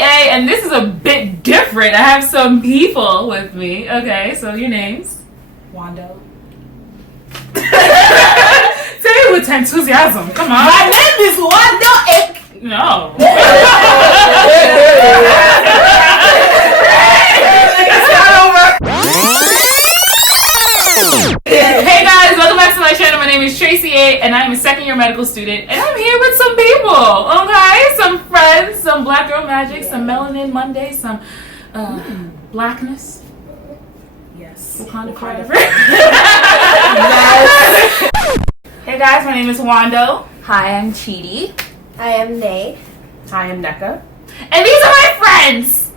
A, and this is a bit different. I have some people with me. Okay, so your names? Wando. Say it with enthusiasm. Come on. My name is Wando. No. Hey guys, welcome back to my channel. My name is Tracy A, and I'm a second-year medical student, and I'm here with some people, okay? Some friends, some Black Girl Magic, some Melanin Monday, some blackness. Yes. Wakanda forever. Yes. Hey guys, my name is Wando. Hi, I'm Chidi. I am Nay. Hi, I'm Neka. And these are my friends.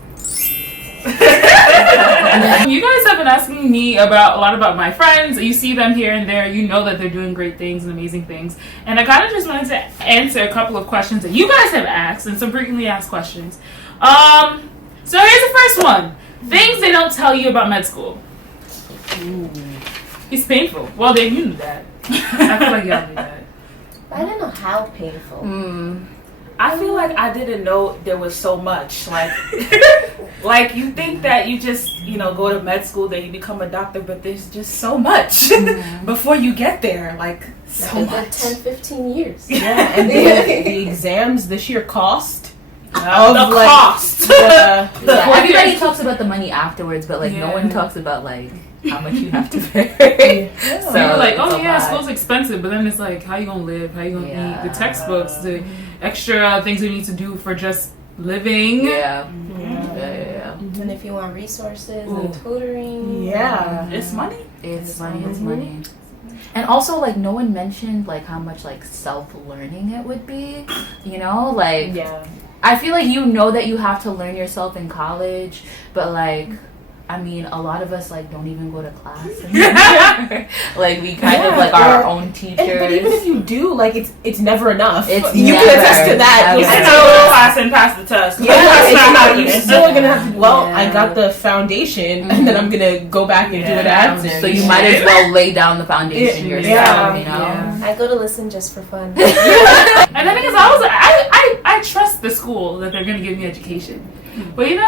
You guys have been asking me a lot about my friends. You see them here and there. You know that they're doing great things and amazing things. And I kind of just wanted to answer a couple of questions that you guys have asked and some frequently asked questions. So here's the first one. Things they don't tell you about med school. Ooh. It's painful. Well, you knew that. I feel like y'all knew that. I don't know how painful. I feel like I didn't know there was so much. Like you think that you just, go to med school, then you become a doctor, but there's just so much before you get there. Like, so much. 10, 15 years. Yeah, and the exams, the sheer cost. Cost. Everybody talks about the money afterwards, but no one talks about how much you have to pay. So you're like, oh yeah, school's expensive, but then it's like, how you gonna live? How you gonna eat? The textbooks, the extra things you need to do for just living. Yeah. And if you want resources and tutoring. Yeah. It's money. It's money. And also, no one mentioned, how much, self-learning it would be, Yeah. I feel like that you have to learn yourself in college, but, a lot of us, don't even go to class anymore. We kind of, are our own teachers. But even if you do, it's never enough. You can attest to that. You can go class and pass the test. Yeah, you're still going to have to, I got the foundation, and then I'm going to go back and do it after. So you might as well lay down the foundation yourself, I go to listen just for fun. And the thing is, I trust the school that they're going to give me education. But it's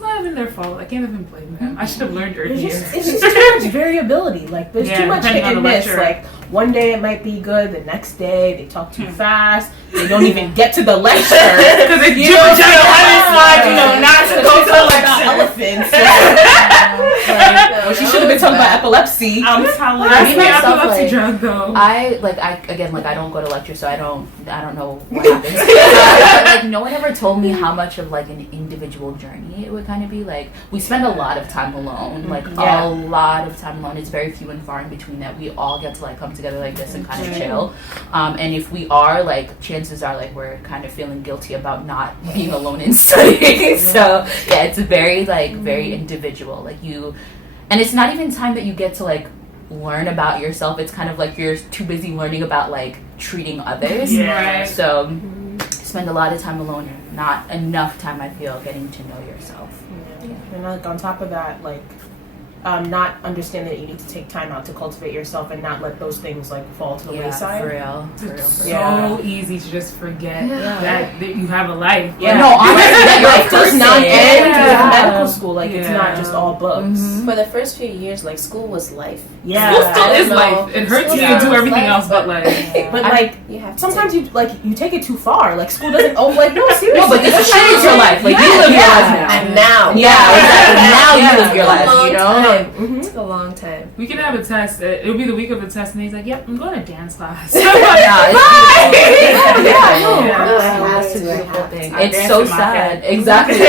not even their fault. I can't even blame them. I should have learned earlier. It's just too much variability. There's too much hit and miss. One day it might be good, the next day they talk too fast. They don't even get to the lecture because they do a slide, not to go to the lecture. Elephants. She should have been talking about epilepsy. I'm telling you. That's my epilepsy drug, though. I don't go to lectures, so I don't know what happens. But, no one ever told me how much of an individual journey it would kind of be. We spend a lot of time alone, a lot of time alone. It's very few and far in between that we all get to come together like this and kind of chill. And if we are, chances are we're kind of feeling guilty about not being alone in studying. So yeah, it's very very individual. And it's not even time that you get to learn about yourself. It's kind of you're too busy learning about treating others. Yeah. Right. So spend a lot of time alone and not enough time, I feel, getting to know yourself. Yeah. And on top of that, not understand that you need to take time out to cultivate yourself and not let those things fall to the wayside. For real. So easy to just forget that you have a life. Yeah, no, honestly, your life does not end with medical school. It's not just all books. For the first few years, school was life. Yeah, school still is life. It hurts you to do everything else, but but you have sometimes you take it too far. School doesn't. No, seriously. No, but this is your life. You live your life now. And now. Yeah, exactly. Now you live your life. It took a long time. We can have a test. It'll be the week of the test, and he's like, "Yep, I'm going to dance class." It's so sad. Exactly.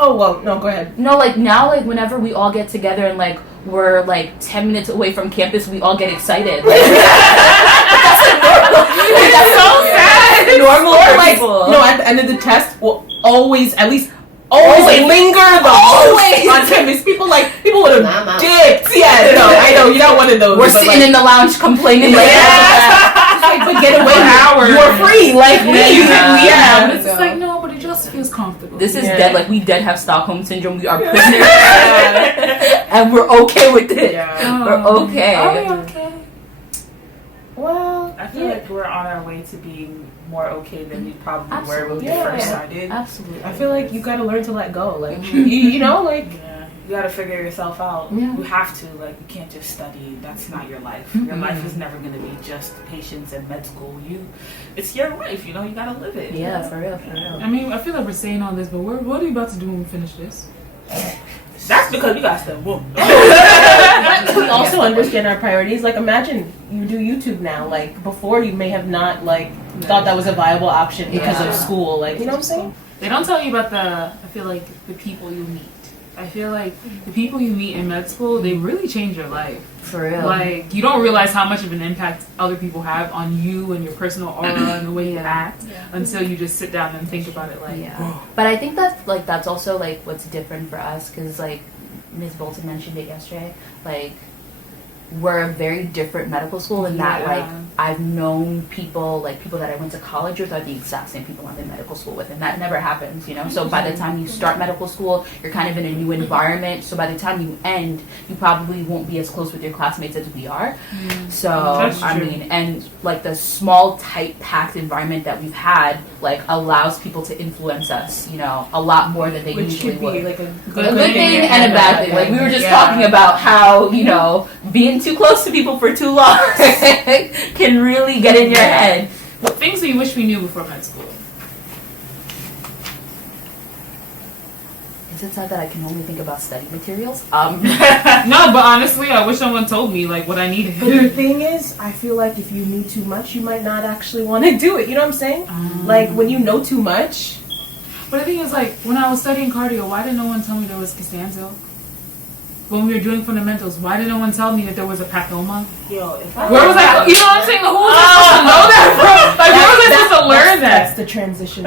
Oh well, no, go ahead. No, now, whenever we all get together and we're 10 minutes away from campus, we all get excited. That's normal. It's so sad. Normal for people. No, at the end of the test, we'll always linger on campus. People would have dipped. Yeah, no, I know you're not one of those. We're sitting in the lounge complaining. But get away hours. You're free, me. Yeah. It's just no, but it just feels comfortable. This is dead. We dead have Stockholm syndrome. We are prisoners, and we're okay with it. Yeah. We're okay. Are we okay? Well, I feel like we're on our way to being more okay than we probably were when we Absolutely. first started. Absolutely. I feel like you gotta learn to let go. Like, you know, like, Yeah, you gotta figure yourself out. Yeah. You have to. Like, you can't just study. That's not your life. Your life is never gonna be just patience and med school. It's your life. You know, you gotta live it. Yeah, for real, for real. I mean, I feel like we're saying all this, but what are you about to do when we finish this? That's because you got stuff. Whoa. we also understand our priorities. Like, imagine you do YouTube now. Like, before you may have not, like, thought that was a viable option because of school. Like, you know what I'm saying? They don't tell you about I feel like, the people you meet. I feel like the people you meet in med school, they really change your life. For real. Like, you don't realize how much of an impact other people have on you and your personal aura and the way you act until you just sit down and think about it. Like, yeah. But I think that's also like what's different for us, because like Ms. Bolton mentioned it yesterday. Like, we're a very different medical school in that, like, I've known people that I went to college with are the exact same people I'm in medical school with, and that never happens, you know? So by the time you start medical school, you're kind of in a new environment, so by the time you end, you probably won't be as close with your classmates as we are. So, I mean, and, like, the small, tight, packed environment that we've had, like, allows people to influence us, you know, a lot more than they usually would. Be like a Good thing and a bad thing. Like, we were just talking about how, you know, being too close to people for too long can really get in your head. Things we wish we knew before med school. Is it sad that I can only think about study materials? No, but honestly, I wish someone told me, like, what I needed. But the thing is, I feel like if you knew too much, you might not actually want to do it. You know what I'm saying? Like, when you know too much. But the thing is, like, when I was studying cardio, why did no one tell me there was Costanzo? When we were doing fundamentals, why did no one tell me that there was a pathoma? Yo, if Where was I? You know what I'm saying? Who was I supposed to know that from? Like, where was I supposed to learn that? That's the transition.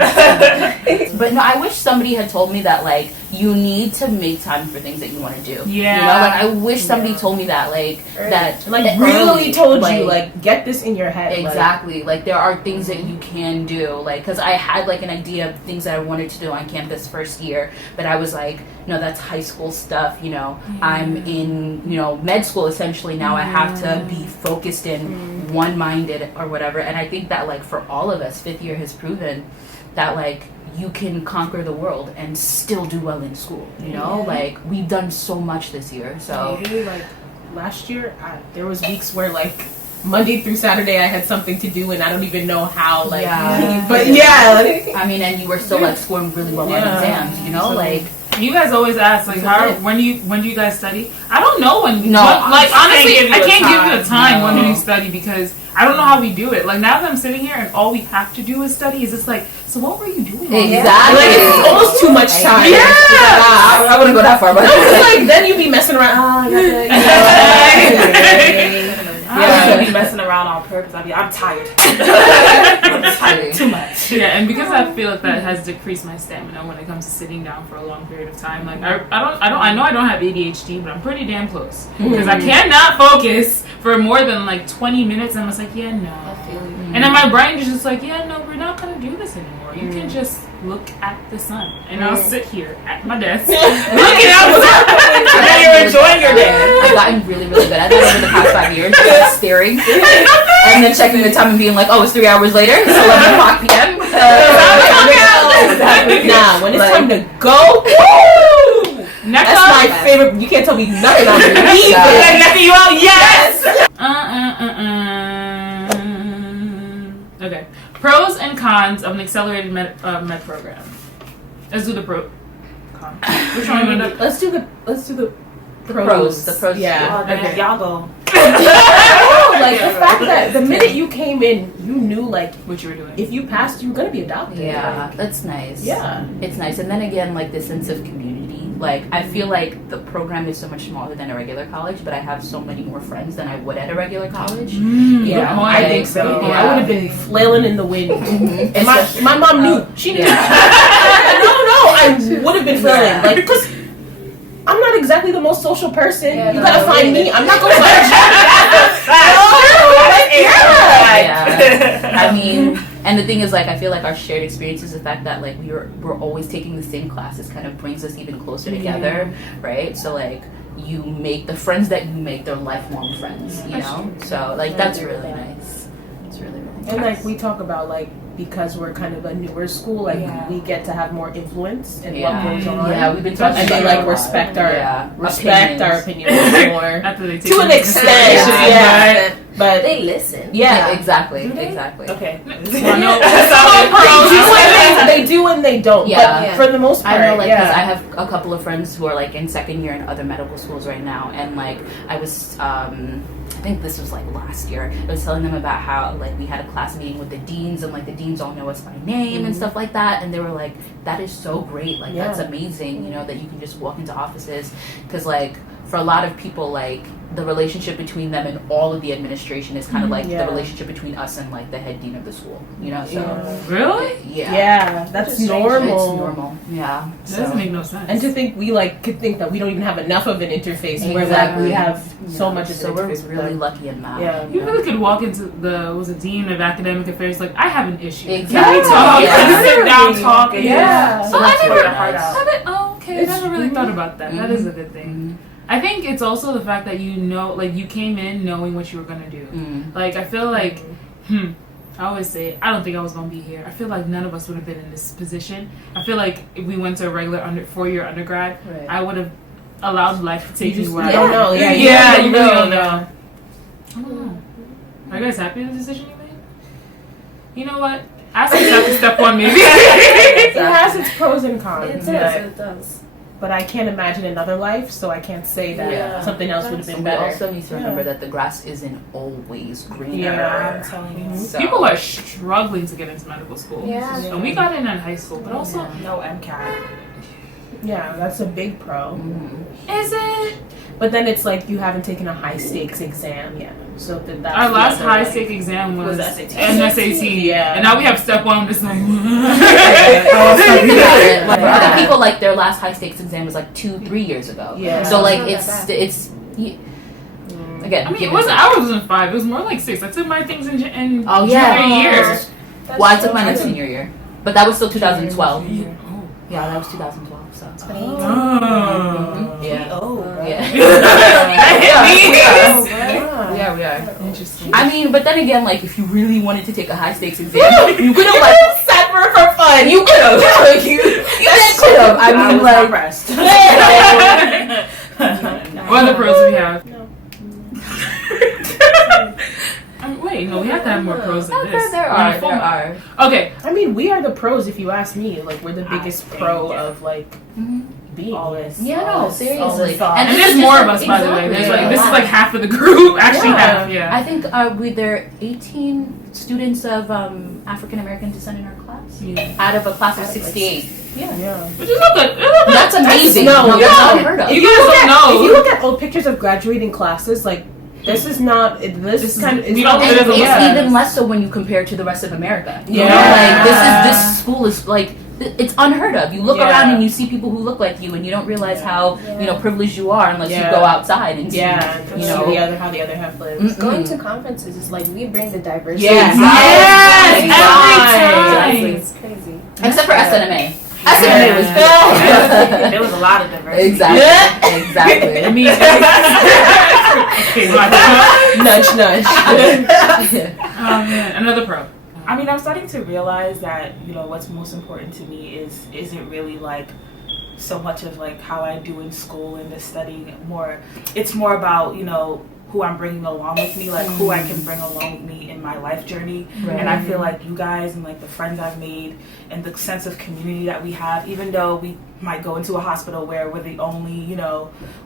But no, I wish somebody had told me that, like, you need to make time for things that you want to do. Yeah. You know, like, I wish somebody told me that, like, that, like, early, really told you, like, get this in your head. Exactly. Like, there are things that you can do. Like, because I had, like, an idea of things that I wanted to do on campus first year, but I was like, no, that's high school stuff, you know. I'm in, you know, med school essentially now. I have to be focused and one-minded or whatever. And I think that, like, for all of us, fifth year has proven that, like, you can conquer the world and still do well in school, you know? Like, we've done so much this year, so... Like, last year, there was weeks where, like, Monday through Saturday I had something to do and I don't even know how, like... Yeah. But, yeah, like... I mean, and you were still, like, scoring really well on exams, you know? Like... You guys always ask, like, when do you guys study? I don't know when. No, like, honestly, I can't give you a time No. when do you study, because I don't know how we do it. Like, now that I'm sitting here and all we have to do is study, is just like, so what were you doing? Exactly. Like, it's almost too much time. Yeah. I wouldn't go that far, but... It's like, then you be messing around. I would be messing around on purpose. I'm tired. I'm tired too much. Yeah, and because I feel like that has decreased my stamina when it comes to sitting down for a long period of time. Like, I know I don't have ADHD, but I'm pretty damn close, because I cannot focus for more than like 20 minutes. And I was like, yeah, no. I feel you. And then my brain is just like, yeah, no, we're not gonna do this anymore. You can just look at the sun, and I'll sit here at my desk looking outside. And then you're enjoying your day. I've gotten really, really good at that over the past 5 years. Just like staring and then checking the time and being like, oh, it's 3 hours later. It's 11 o'clock p.m. Nah, when it's time to go, woo! Next That's up, my favorite. You can't tell me nothing on me. like, nothing you out. Yes. Okay. Pros and cons of an accelerated med program. Let's do the pro. Con. Which one you want to do? Let's do the pros. The pros. Yeah. Oh, man, Okay. y'all go. Like, the fact that the minute you came in, you knew, like, What you were doing? if you passed, you were gonna be a doctor. Yeah, that's nice. Yeah. It's nice. And then again, like, the sense of community. Like, I feel like the program is so much smaller than a regular college, but I have so many more friends than I would at a regular college. Yeah, point. I think so. Yeah. I would have been flailing in the wind. And my mom knew. She knew. Yeah. I would have been flailing. Like, because I'm not exactly the most social person. Yeah, you no, gotta find me. I'm not gonna find you. Yeah. I mean, and the thing is, like, I feel like our shared experiences, the fact that, like, we're always taking the same classes kind of brings us even closer together, right? So, like, you make the friends that you make, they're lifelong friends, you know? So, like, that's really nice. It's really, really nice. And, like, we talk about, like, because we're kind of a newer school, like we get to have more influence in what goes on. Yeah, we've been talking and they about like respect our opinions more Not that they take to an extent. But they listen. Yeah, exactly. Okay. They do and they don't. Yeah. But for the most part, I know, like, because I have a couple of friends who are like in second year in other medical schools right now, and like I was, I think this was like last year. I was telling them about how like we had a class meeting with the deans, and like the deans all know us by name and stuff like that, and they were like, "That is so great! Like that's amazing! You know that you can just walk into offices because like for a lot of people like." The relationship between them and all of the administration is kind of like the relationship between us and like the head dean of the school, you know. So really, that's normal. It's normal. Yeah, it doesn't make no sense. And to think we like could think that we don't even have enough of an interface where like we have so much of an interface. So we're really lucky in that. Yeah, you really could walk into the dean of academic affairs like I have an issue. Exactly. Can we talk? Sit down, talk. So I never really thought about that. That is a good thing. I think it's also the fact that you know, like, you came in knowing what you were gonna do. Like, I feel like, I always say, I don't think I was gonna be here. I feel like none of us would have been in this position. I feel like if we went to a regular 4-year undergrad, I would have allowed life to take me where I don't know. you really don't know. I don't know. Are you guys happy with the decision you made? You know what? I say after step one, maybe. It has its pros and cons. It does. But I can't imagine another life, so I can't say that something else would have been better. We also need to remember that the grass isn't always greener. Yeah, I'm telling you. So. People are struggling to get into medical school. Yeah. And we got in high school, but also no MCAT. Yeah, that's a big pro. Is it? But then it's like you haven't taken a high stakes exam yet. So that's our last high stake exam was SAT. Yeah. And now we have step one. I'm just like, other people like their last high stakes exam was like 2-3 years ago. Yeah. So like it's again. I mean, ours wasn't 5. It was more like 6. I took my things in junior year. Well, I took mine in senior year, but that was still 2012. Yeah, that was 2012. So. Yeah. Yeah, we are. Interesting. I mean, but then again, like, if you really wanted to take a high stakes exam, you could have like sat for it for fun. You could have. Like, you could have. I mean, like. What other pros do we have? Wait, no, we have to have more pros than this. There are. Okay. I mean, we are the pros, if you ask me. Like, we're the biggest pro of like being all this. Yeah, no, seriously. And there's more of us, by the way. There's like this is like half of the group. Actually, half. Yeah. I think there are 18 students of African American descent in our class out of a class of 68. Yeah. Which is not good. That's amazing. No, that's unheard of. You guys don't know. If you look at old pictures of graduating classes, like this is not. This kind of. It's even less so when you compare to the rest of America. You know, like this school is like. It's unheard of. You look around and you see people who look like you, and you don't realize how privileged you are unless you go outside and see how the other half lives. Going to conferences is like we bring the diversity. Yes, every time. It's crazy. Except for SNMA. SNMA was there was a lot of diversity. Exactly. I mean, nudge. Oh man, another pro. I mean, I'm starting to realize that, what's most important to me isn't really like so much of like how I do in school and the studying. It's more about, who I'm bringing along with me, like who I can bring along with me in my life journey. Right. And I feel like you guys and like the friends I've made and the sense of community that we have, even though we might go into a hospital where we're the only,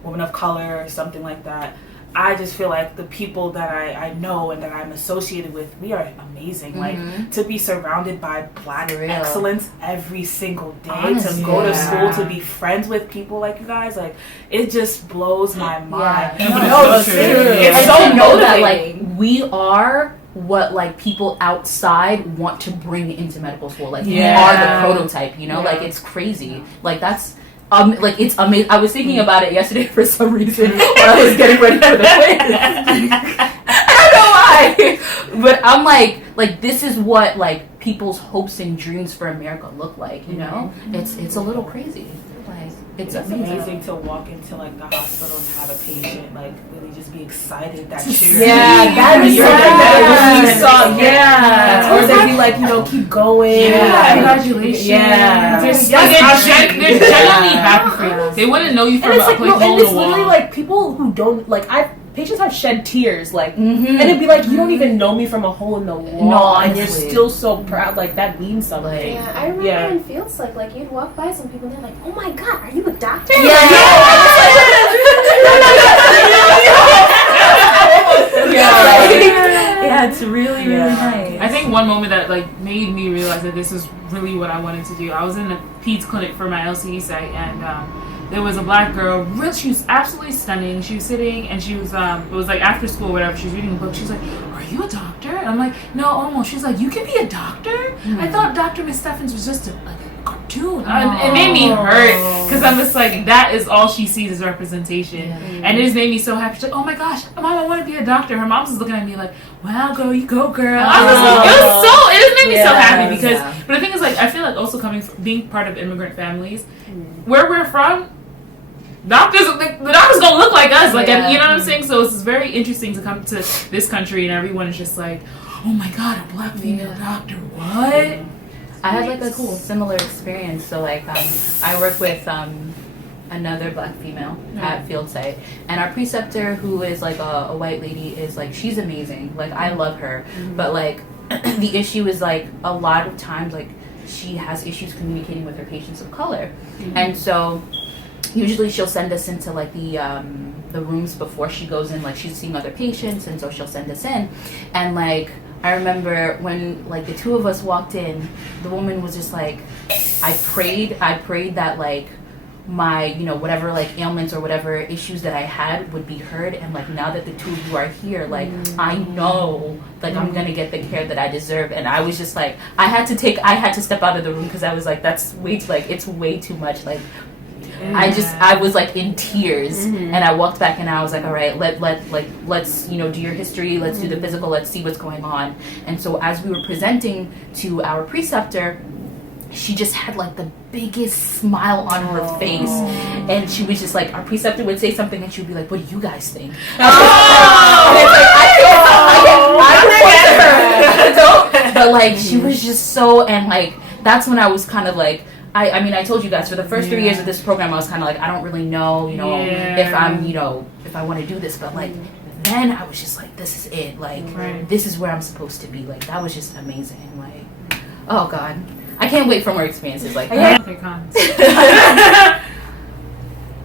woman of color or something like that, I just feel like the people that I know and that I'm associated with, we are amazing. Like, to be surrounded by Black excellence every single day, honestly, to go to school, to be friends with people like you guys, like, it just blows my mind. It's so true. It's so know that, like, we are what, like, people outside want to bring into medical school. Like, we are the prototype, Like, it's crazy. Like, that's... like it's amazing. I was thinking about it yesterday for some reason when I was getting ready for the quiz. I don't know why, but I'm like this is what like people's hopes and dreams for America look like. It's a little crazy. Like It's It's amazing. amazing to walk into like the hospital and have a patient like really just be excited that That is you're or they'd be like, keep going. Congratulations. Yeah. They're genuinely happy for you. They wouldn't know you from And it's a like, hole and in it's the literally wall. like people who don't like patients have shed tears, and it'd be like, you don't even know me from a hole in the wall, and you're honestly. still so proud. Like that means something. Yeah, I remember in fields like you'd walk by some people and they're like, "Oh my god, are you a doctor?" Yeah, it's really, really nice. I think one moment that like made me realize that this is really what I wanted to do. I was in a peds clinic for my LCE site, and there was a black girl. She was absolutely stunning. She was sitting, and she was it was like after school, or whatever. She was reading a book. She's like, "Are you a doctor?" And I'm like, "No, almost." She's like, "You can be a doctor?" I thought Dr. Miss Steffens was just a cartoon. It made me hurt because I'm just like, that is all she sees is representation, and it just made me so happy. She's like, "Oh my gosh, Mom, I want to be a doctor." Her mom's just looking at me like, "Wow, girl, you go, girl." I was like, it just made me so happy because. But the thing is, like, I feel like also being part of immigrant families, where we're from. The doctors gonna look like us, like, and, you know what I'm saying. So it's very interesting to come to this country and everyone is just like, "Oh my god, a black female doctor, what?" I had like a similar experience. So like I work with another black female at field site, and our preceptor, who is like a white lady, is like, she's amazing. Like I love her, but like the issue is like a lot of times like she has issues communicating with her patients of color, and so. Usually she'll send us into like the rooms before she goes in, like she's seeing other patients, and so she'll send us in. And like I remember when like the two of us walked in, the woman was just like, I prayed that like my whatever like ailments or whatever issues that I had would be heard, and like now that the two of you are here, like I know like I'm gonna get the care that I deserve. And I was just like, I had to step out of the room because I was like, that's way too, like it's way too much. Like I was like in tears, and I walked back and I was like, all right, let's do your history, let's do the physical, let's see what's going on. And so as we were presenting to our preceptor, she just had like the biggest smile on her face, and she was just like, our preceptor would say something and she would be like, "What do you guys think?" And it's like, I don't, but like she was just so, and like that's when I was kind of like. I mean, I told you guys, for the first 3 years of this program, I was kind of like, I don't really know, if I'm, if I want to do this. But, like, then I was just like, this is it. Like, this is where I'm supposed to be. Like, that was just amazing. Like, oh, God. I can't wait for more experiences like that. Okay, cons.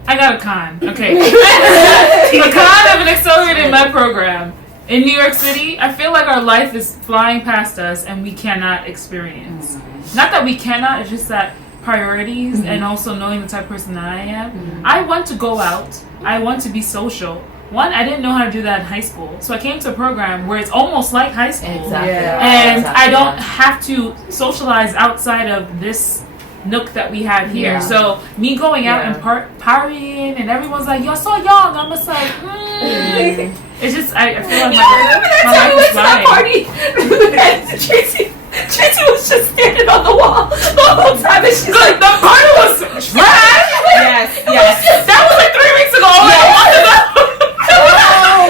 I got a con. Okay. A con of an accelerated med program. In New York City, I feel like our life is flying past us and we cannot experience. Not that we cannot, it's just that priorities and also knowing the type of person that I am. I want to go out. I want to be social. One, I didn't know how to do that in high school. So I came to a program where it's almost like high school. Exactly. And I don't have to socialize outside of this nook that we had here. So me going out and partying and everyone's like, "You're so young." I'm just like, it's just, I feel like my life is flying. Party. Tracy was just standing on the wall the whole time, and she's like, The party was trash. yes. That was like 3 weeks ago.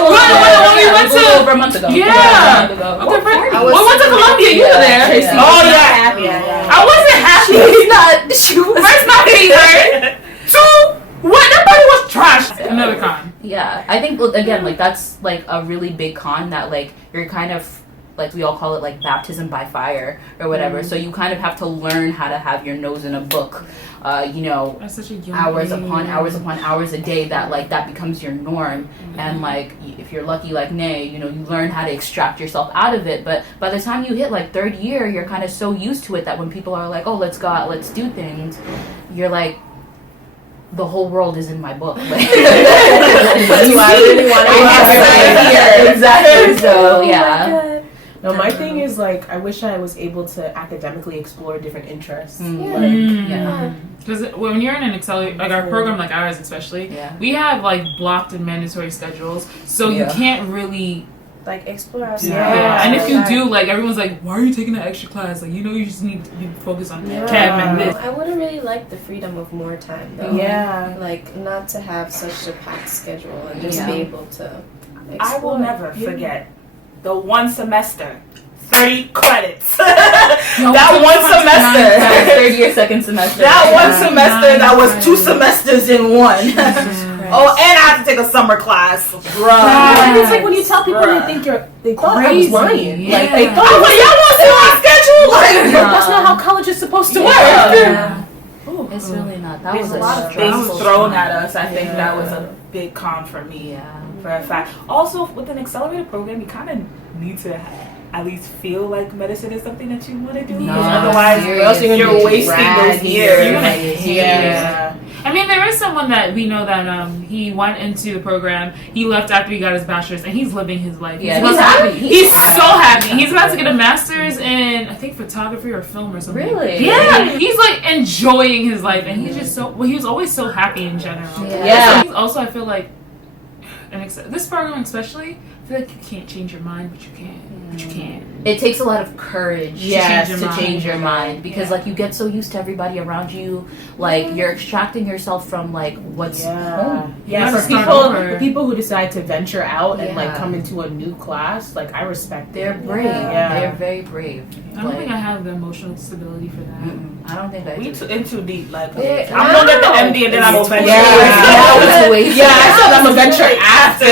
When we went to over a month ago. Yeah. We We went to Columbia. You were there. Tracy was not happy. I wasn't happy. She was First, my favorite. Two, what? That party was trash. Another con. Yeah, I think again, like that's like a really big con that like you're kind of like we all call it like baptism by fire or whatever. So you kind of have to learn how to have your nose in a book. That's such a young hours age. upon hours a day that like that becomes your norm. And like if you're lucky like Nay, you learn how to extract yourself out of it. But by the time you hit like third year, you're kind of so used to it that when people are like, "Oh, let's go out, let's do things," you're like, the whole world is in my book. Like, That's why I really want to have here. Exactly. So yeah. No, my thing is like I wish I was able to academically explore different interests. Because when you're in an accelerated, like our program, like ours especially, we have like blocked and mandatory schedules, so you can't really like explore outside. Yeah. And if you do, like, everyone's like, why are you taking that extra class? Like, you just need to focus on chem and this. I would have really liked the freedom of more time though. Yeah. Like not to have such a packed schedule and just be able to explore. I will never forget the one semester. 30 credits. That one semester. Third year, second semester. That one semester that was 2 semesters in one. Oh, and I have to take a summer class. Bruh. And it's like when you tell people they think they thought I was lying. Yeah. Like they thought I was like, y'all want to see my schedule? Like, that's not how college is supposed to work. Yeah. It's really not. That There's was a lot of things thrown at us. I think that was a big con for me. Yeah. For a fact. Also, with an accelerated program, you kind of need to at least feel like medicine is something that you want to do. No, otherwise, you're wasting those years. You're gonna hate Yeah. I mean, there is someone that we know that he went into the program. He left after he got his bachelor's, and he's living his life. Yeah, he's happy. He's so happy. He's about to get a master's in, I think, photography or film or something. Really? Yeah. He's like enjoying his life, and he's just so. Well, he was always so happy in general. Yeah. So also, I feel like, this program especially, I feel like you can't change your mind, but you can. But you can. It takes a lot of courage to change your mind because like you get so used to everybody around you, like you're extracting yourself from like what's home. Yeah, for people who decide to venture out and like come into a new class, like I respect They're it. brave. Yeah. They're very brave. I don't think I have the emotional stability for that. I don't think I do. In too deep. Like, Yeah. I'm going to get the MD and then I'm going to venture. I said I'm a venture after.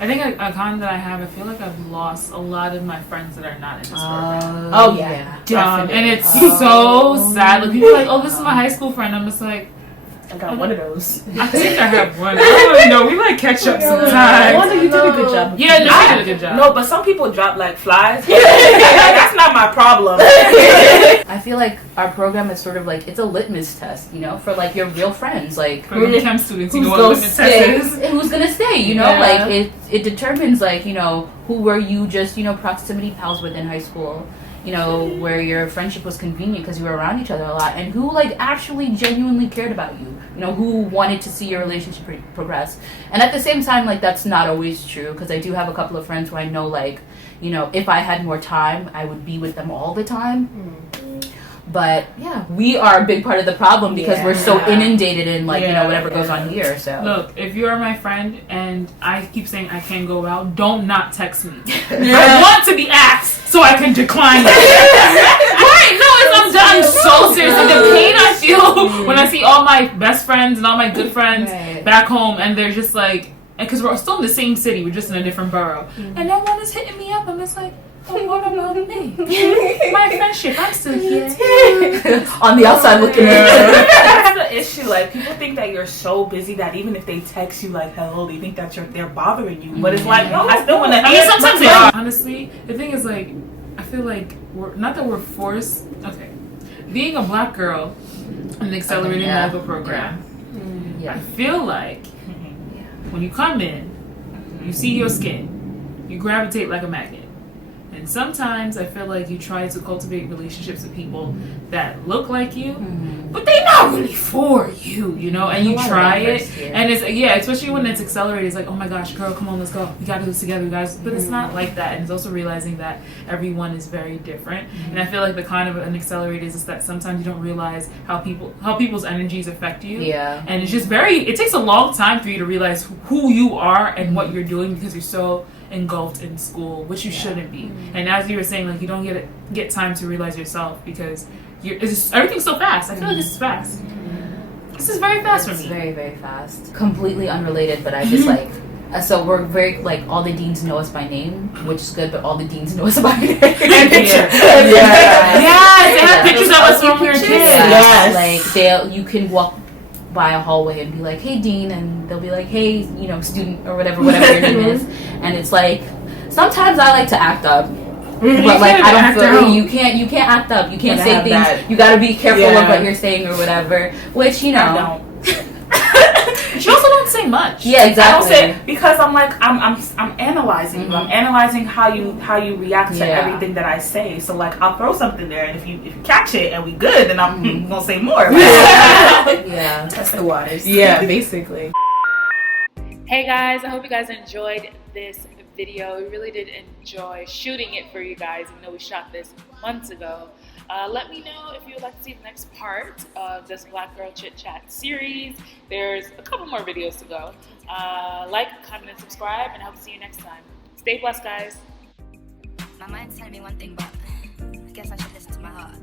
I think a con that I have, I feel like I've lost a lot of my friends that are not in this program. Oh yeah, definitely. And it's so sad. Like people are like, oh, this is my high school friend. I'm just like, I got one of those. I think I have one. I don't really know. We like catch up sometimes. Wanda, you did a good job. Yeah, no, you did a good job. No, but some people drop like flies. That's not my problem. I feel like our program is sort of like it's a litmus test, you know, for like your real friends, like For the chem students, you know what gonna litmus test is. and who's gonna stay, you know, like it determines like, you know, who were you just, you know, proximity pals with in high school, you know, where your friendship was convenient because you were around each other a lot, and who like actually genuinely cared about you, you know, who wanted to see your relationship progress. And at the same time, like that's not always true because I do have a couple of friends who I know, like, you know, if I had more time, I would be with them all the time. But yeah, we are a big part of the problem because we're so inundated in like, you know, whatever goes on here. So look, if you are my friend and I keep saying I can't go out, don't not text me. I want to be asked so I can decline it. Right? No, I'm so seriously. The pain I feel when I see all my best friends and all my good friends back home, and they're just like, because we're still in the same city, we're just in a different borough, and no one is hitting me up. I'm just like, oh, what about me? My friendship, I'm still here. on the outside looking in. That's the issue. Like, people think that you're so busy that even if they text you like hello, they think that they're bothering you. But it's like, no, I still want to. I mean, sometimes they are. Honestly, the thing is, like, I feel like not that we're forced. Okay, being a black girl in the accelerated medical program, I feel like when you come in, you see your skin, you gravitate like a magnet. And sometimes I feel like you try to cultivate relationships with people that look like you, but they're not really for you, you know? And you try it, and it's, especially when it's accelerated, it's like, oh my gosh, girl, come on, let's go. We gotta do this together, guys. But it's not like that. And it's also realizing that everyone is very different. And I feel like the kind of an accelerated is that sometimes you don't realize how people's energies affect you. Yeah. And it's just it takes a long time for you to realize who you are and what you're doing because you're so engulfed in school, which you shouldn't be. And as you were saying, like, you don't get time to realize yourself because everything's so fast. I feel like this is fast. This is very fast for me. It's very, very fast. Completely unrelated, but I just like so we're very like all the deans know us by name, which is good, but all the deans know us by name. Yes, they have pictures of us when we were kids. Like you can walk by a hallway and be like, hey dean, and they'll be like, hey, you know, student or whatever your name is, and it's like sometimes I like to act up, but like I don't feel you can't act up, you can't say things, you gotta be careful of what you're saying or whatever, which you know. She also don't say much. Yeah, exactly. I don't say because I'm like I'm analyzing you. I'm analyzing how you react to everything that I say. So like I'll throw something there, and if you catch it and we good, then I'm gonna say more. Yeah, test the waters. Yeah, basically. Hey guys, I hope you guys enjoyed this video. We really did enjoy shooting it for you guys, even though we shot this months ago. Let me know if you would like to see the next part of this Black Girl Chit Chat series. There's a couple more videos to go. Like, comment, and subscribe, and I hope to see you next time. Stay blessed, guys. My mind's telling me one thing, but I guess I should listen to my heart.